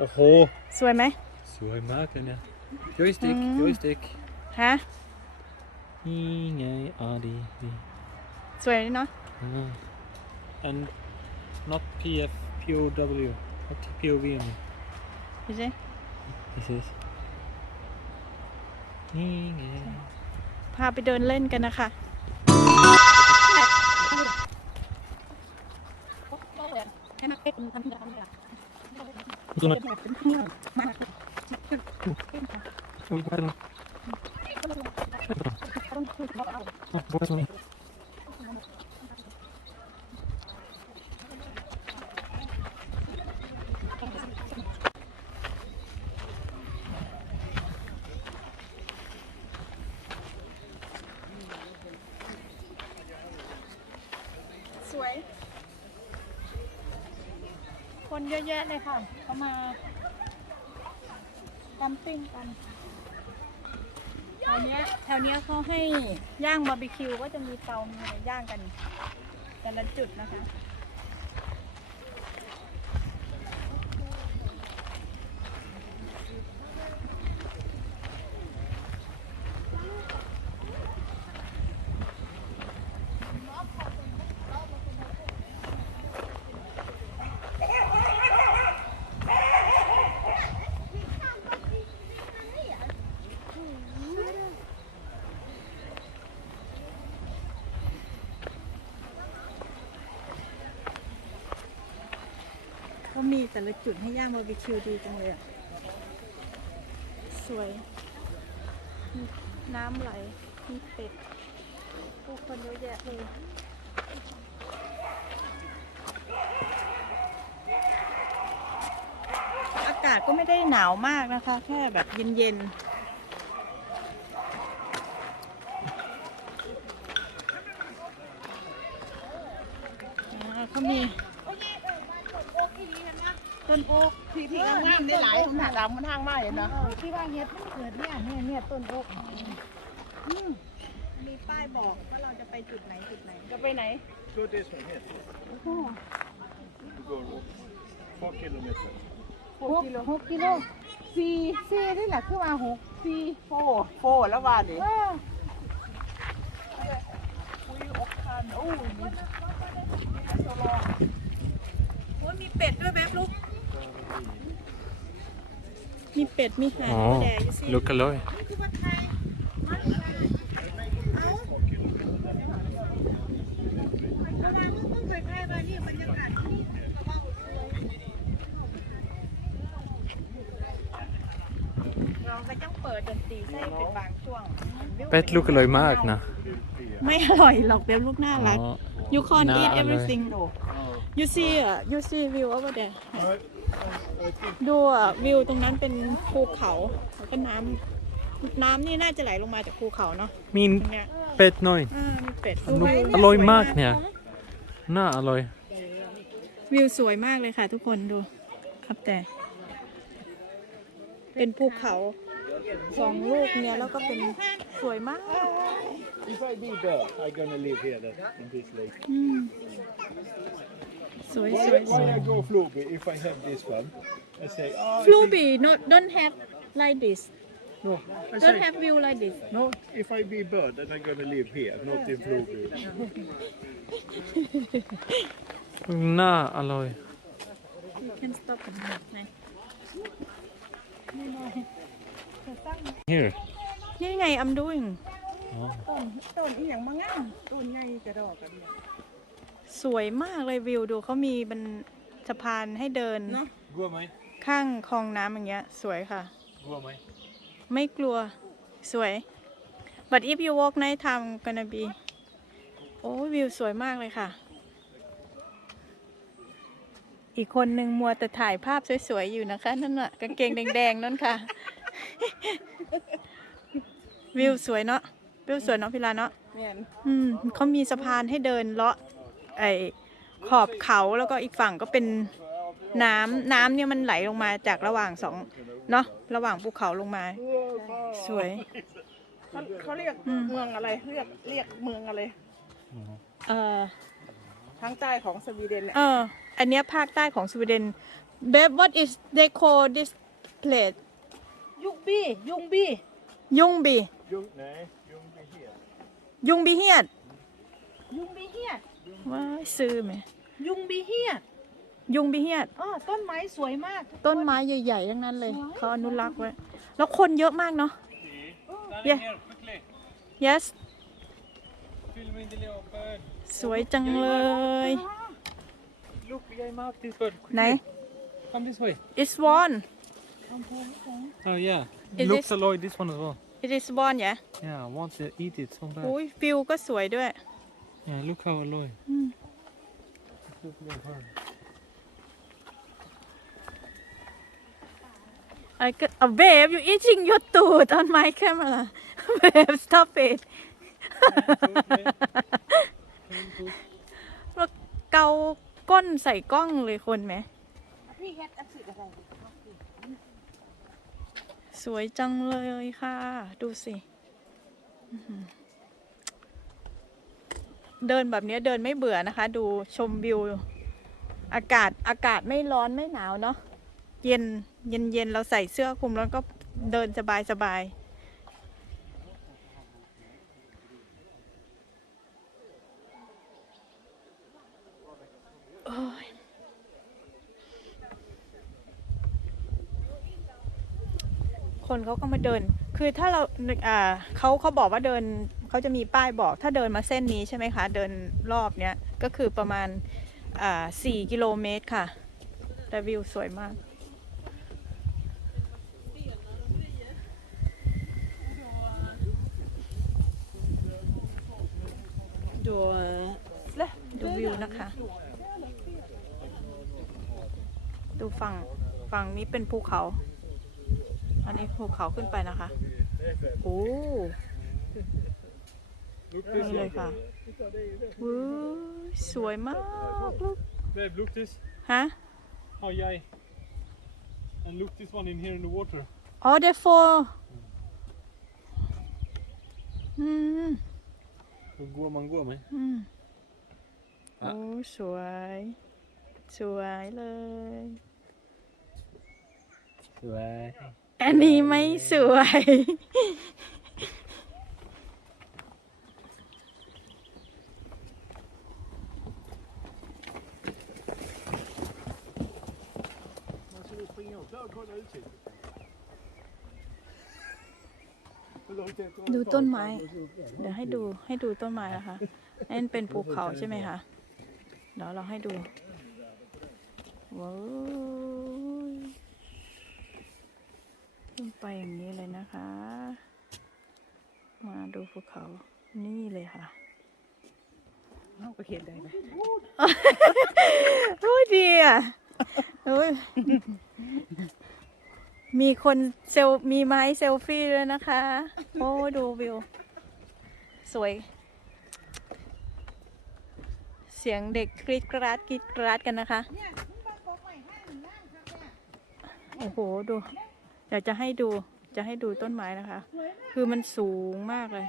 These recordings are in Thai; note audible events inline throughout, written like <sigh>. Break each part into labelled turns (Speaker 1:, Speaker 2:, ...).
Speaker 1: โอ้โห
Speaker 2: สวยไหม
Speaker 1: สวยมากเลยเนี่ย joystick
Speaker 2: อืม
Speaker 1: joystick
Speaker 2: ฮะ
Speaker 1: นี่ไงอ่าดีดี
Speaker 2: สวยเนาะ
Speaker 1: อ่า and not PF POW not POV นี่
Speaker 2: ดูสิ
Speaker 1: this is นี่ไง
Speaker 2: พาไปเดินเล่นกันนะคะ
Speaker 1: ตัวนั้นอุ้ยไปแล้วอะไปต รงนี้
Speaker 2: ส คนเยอะแยะเลยค่ะ เขามาดัมปิ้งกันแถวเนี้ยแถวเนี้ยเขาให้ย่างบาร์บีคิวก็จะมีเตามีอะไรย่างกัน แต่ละจุดนะคะ ก็มีแต่ละจุดให้ย่างบาร์บีคิวดีจังเลยอะสวยมีน้ำไหล มีเป็ดผู้คนเยอะแยะเลยอากาศก็ไม่ได้หนาวมากนะคะ แค่แบบเย็นๆอ่าเขามี ต้นโอ๊ก
Speaker 3: ที่ที่งามๆได้หลายผมถามดำมันทางมากเห็นเนาะ
Speaker 4: ที่ว่าเฮ็ดมันเกิดเนี่ยเนี่ยเนี่ยต้นโอ๊ก
Speaker 2: มีป้ายบอกว่าเราจะไปจุดไหนจุดไหน
Speaker 3: จะไปไหน
Speaker 5: Go this one here. Go four kilometers.
Speaker 4: หกกิโลหกกิโลสี่สี่นี่แหละคือว่าหก
Speaker 3: ซีโฟโฟแล้วว่าดิ
Speaker 4: เออ
Speaker 3: คุยอกคันโอ้ยมี
Speaker 2: โอ้ยมีเป็ดด้วยแบบลูก มีเป็ด มีห่าน
Speaker 1: อ๋อ
Speaker 2: มีแดงอยู่สิ
Speaker 1: ลุกกันเลย
Speaker 2: เราก็ต้องเปิดดนตรีใส่เป็นบางช่วง
Speaker 1: เป็ดลุกกันเลยมากนะ
Speaker 2: ไม่อร่อยหรอกแบบลูกน่ารัก
Speaker 1: อ๋อ
Speaker 2: you can't
Speaker 1: น่า
Speaker 2: eat
Speaker 1: อร่อย
Speaker 2: everything you see อะ you see view over there ดูอะวิวตรงนั้นเป็นภูเขาแล้วก็น้ำน้ำนี่น่าจะไหลลงมาจากภูเขาเนาะ
Speaker 1: มี
Speaker 2: ตรงเนี้ย
Speaker 1: เป็ดหน่อย
Speaker 2: อ่ามีเป็ด
Speaker 1: อร่อย
Speaker 2: วิว
Speaker 1: อร่อยมากเนี่ย น่าอร่อย
Speaker 2: วิวสวยมากเลยค่ะ ทุกคนดู ครับแต่ เป็นภูเขาสองลูกเนี่ยแล้วก็เป็นสวยมาก
Speaker 5: If I be there, I'm gonna live here then, in this lake.
Speaker 2: อืม สวยสวยส
Speaker 5: When
Speaker 2: วย
Speaker 5: I go Floby, if I have this one, I say, oh, I
Speaker 2: Fluby not don't have like this
Speaker 5: see- no, I
Speaker 2: don't
Speaker 5: say,
Speaker 2: have view like this
Speaker 5: no, if I be bird, then I'm gonna live here, not in Floby. <laughs>
Speaker 1: น่าอร่อย
Speaker 2: you can stop กันไหน
Speaker 1: here
Speaker 2: นี่ไง I'm doing
Speaker 1: อ๋อ
Speaker 3: ต้นต้นอีหยังมางามต้นใหญ่กระดอกกันเนี่ย
Speaker 2: สวยมากเลยวิวดูเขามีเป็นสะพานให้เดิน
Speaker 3: เนอะ
Speaker 1: กลัวไหม
Speaker 2: ข้างคลองน้ำอย่างเงี้ย สวยค่ะ
Speaker 1: กลัวไหม
Speaker 2: ไม่กลัวสวย but if you walk night time gonna be โอ้ยวิวสวยมากเลยค่ะ อีกคนหนึ่งมัวแต่ถ่ายภาพสวยๆอยู่นะคะ นั่นน่ะกางเกงแดงๆนั่นค่ะ วิวสวยเนาะวิวสวยเนาะพี่ลาเนาะ
Speaker 3: แม่น
Speaker 2: อืมเขามีสะพานให้เดินเลาะ ไอขอบเขาแล้วก็อีกฝั่งก็เป็นน้ำน้ำเนี่ยมันไหลลงมาจากระหว่างสองเนาะระหว่างภูเขาลงมา สวย
Speaker 3: เขาเขาเรียก
Speaker 2: อืม
Speaker 3: เมืองอะไร เรียกเรียกเมืองอะไร
Speaker 2: เออ
Speaker 3: ทางใต้ของสวีเดนเนี่ย
Speaker 2: เอออันเนี้ยภาคใต้ของสวีเดน babe what is they call this place
Speaker 3: ยุงบี้ยุงบี้
Speaker 2: ยุงบี
Speaker 5: Jung, nej, Jung är här.
Speaker 2: ยุงบีเฮียด
Speaker 3: ยุงบีเฮียด
Speaker 2: ว้ายซื้อไหม
Speaker 3: ยุงบีเฮียด
Speaker 2: ยุงบีเฮียด
Speaker 3: อ๋อต้นไม้สวยมากทุกค
Speaker 2: ต้นไม้ใหญ่ๆทั้งนั้นเลยเขาอนุรักษ์ไว้แล้วคนเยอะมากเนาะ
Speaker 1: Stand
Speaker 2: Yeah.
Speaker 1: here quickly.
Speaker 2: yes
Speaker 1: Filming the little bird.
Speaker 2: สวยจังเลย
Speaker 1: Look, I marked this bird. Quickly.
Speaker 2: ไหน
Speaker 1: Come this way.
Speaker 2: it's one
Speaker 1: Oh yeah.
Speaker 2: Is
Speaker 1: Looks
Speaker 2: this-
Speaker 1: alloy this one as well.
Speaker 2: it is one yeah
Speaker 1: Yeah, I want to eat it so bad.
Speaker 2: อุ้ยฟิวก็สวยด้วย
Speaker 1: Yeah, look how alloy.
Speaker 2: Mm.
Speaker 1: Look at that bird.
Speaker 2: I could, oh, babe, you eating your tooth on my camera. babe, stop it. แล้วเกาก้นใส่กล้องเลยคนไหม
Speaker 3: พี่เฮ็ดอักษิอะไร
Speaker 2: สวยจังเลยค่ะ ดูสิ อื้อหือ เดินแบบนี้เดินไม่เบื่อนะคะ ดูชมวิว อากาศอากาศไม่ร้อนไม่หนาวเนาะเย็นเย็นเย็นเราใส่เสื้อคลุมแล้วก็เดินสบายสบายคนเขาก็มาเดิน คือถ้าเราอ่าเขาเขาบอกว่าเดิน เขาจะมีป้ายบอกถ้าเดินมาเส้นนี้ใช่ไหมคะ เดินรอบเนี้ยก็คือประมาณอ่าสี่กิโลเมตรค่ะแต่วิวสวยมาก
Speaker 3: ดู
Speaker 2: ดูวิวนะคะ ดูฝั่งฝั่งนี้เป็นภูเขา อันนี้ภูเขาขึ้นไปนะคะ โอ้ นี่เลยค่ะวู้สวยมากลูก
Speaker 1: Babe, look this.
Speaker 2: ฮะ
Speaker 1: How yay. And look this one in here in the water.
Speaker 2: อ๋อเดฟโฟอืม
Speaker 1: Går man går med?
Speaker 2: อืม
Speaker 1: อะ
Speaker 2: โอ้สวย สวยเลย
Speaker 1: Nej.
Speaker 2: อันนี้ไม่สวย ดูต้นไม้ เดี๋ยวให้ดูให้ดูต้นไม้นะคะนั่นเป็นภูเขาใช่ไหมคะเดี๋ยวเราให้ดูว้าวขึ้นไปอย่างนี้เลยนะคะ มาดูภูเขานี่เลยค่ะ
Speaker 3: เอาก็เห็นได้ไหม
Speaker 2: โอ้ยดีอะโอ้ย มีคนเซลมีไม้เซลฟี่ด้วยนะคะ โอ้ ดูวิว สวย เสียงเด็กกรีดกราดกรีดกราดกันนะคะ โอ้โห ดู เดี๋ยวจะให้ดู จะให้ดูต้นไม้นะคะ คือมันสูงมากเลย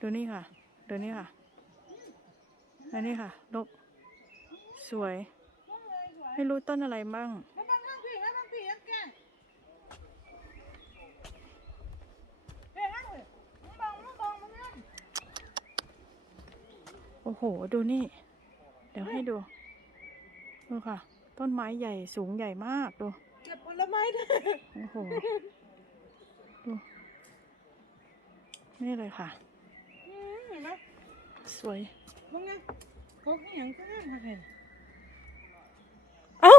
Speaker 2: ดูนี่ค่ะ ดูนี่ค่ะอันนี้ค่ะนกสวย ไม่รู้ต้นอะไรบ้าง
Speaker 3: แล้วบางข้างพี่แล้วบางพี่ยังแกเฮ้ยฮั่งเลยมึงบอกมึงบอกมึงนั่น
Speaker 2: โอ้โห ดูนี่ เดี๋ยวให้ดู ดูค่ะ ต้นไม้ใหญ่สูงใหญ่มากดู
Speaker 3: เก็บผลไม้ด้วย
Speaker 2: โอ้โห ดู นี่เลยค่ะ
Speaker 3: อืมเห็นไหม
Speaker 2: สวย
Speaker 3: มึงไงพวกนี้ยังก็งามมาเห็น
Speaker 2: เอ้า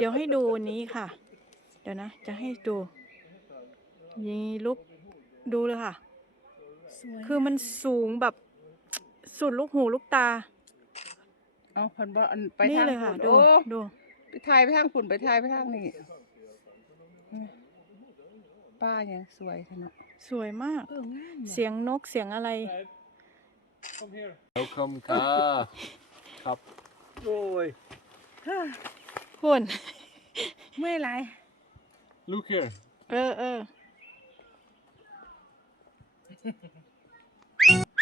Speaker 2: เดี๋ยวให้ดูนี้ค่ะ เดี๋ยวนะ จะให้ดูนี่ลุกดูเลยค่ะ
Speaker 3: สวย
Speaker 2: คือมันสูงแบบสุดลูกหูลูกตา
Speaker 3: เอาพันบ่อันไป
Speaker 2: นี่
Speaker 3: ทาง
Speaker 2: เลยค่ะ
Speaker 3: ฝุ่น
Speaker 2: ดู
Speaker 3: โอ้
Speaker 2: ดู
Speaker 3: ไปถ่ายไปทางฝุ่นไปถ่ายไปทางนี่ป้ายังสวยขนาด
Speaker 2: สวยมาก
Speaker 3: เอองาม
Speaker 2: เสียงนกเสียงอะไร
Speaker 1: Come here.
Speaker 5: Welcome car. Cup. Oj.
Speaker 2: พูน
Speaker 3: เมื่อไร
Speaker 1: Look here.
Speaker 2: เออเออ